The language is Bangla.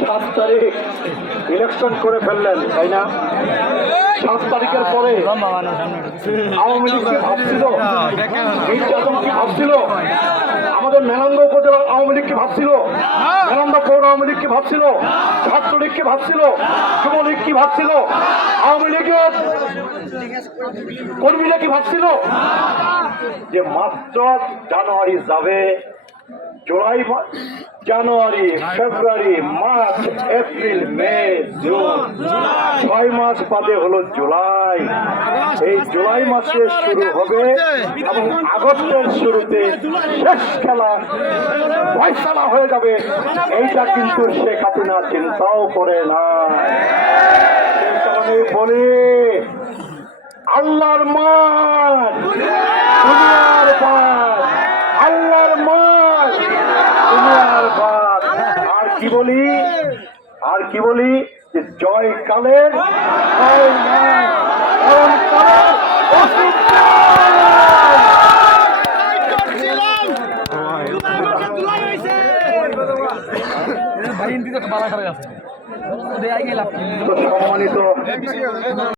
সাত তারিখ ইলেকশন করে ফেললেন, তাই না? সাত তারিখের পরে আওয়ামী লীগ ভাবছিল? নির্যাতন কি ভাবছিল? আমাদের মেলান্দ উপজেলার আওয়ামী লীগ কি ভাবছিল? মেলান্দ পৌর আওয়ামী লীগ কি ভাবছিল? ছাত্রলীগ কি ভাবছিল? যুবলীগ কি ভাবছিল? আওয়ামী লীগের কর্মীরা কি ভাবছিল? যে মাত্র জানুয়ারি যাবে জুলাই মা- January February March April May June. ছয় মাস বাদে হলো জুলাই। এই জুলাই মাসে শুরু হবে এবং আগস্টের শুরুতে শেষ খেলা ফয়সালা হয়ে যাবে। এইটা কিন্তু শেখ হাসিনা চিন্তাও করে না। সেই বলি আল্লাহর মাঠ। কি বলি? আর কি বলি? যে জয় কালের সম্মানিত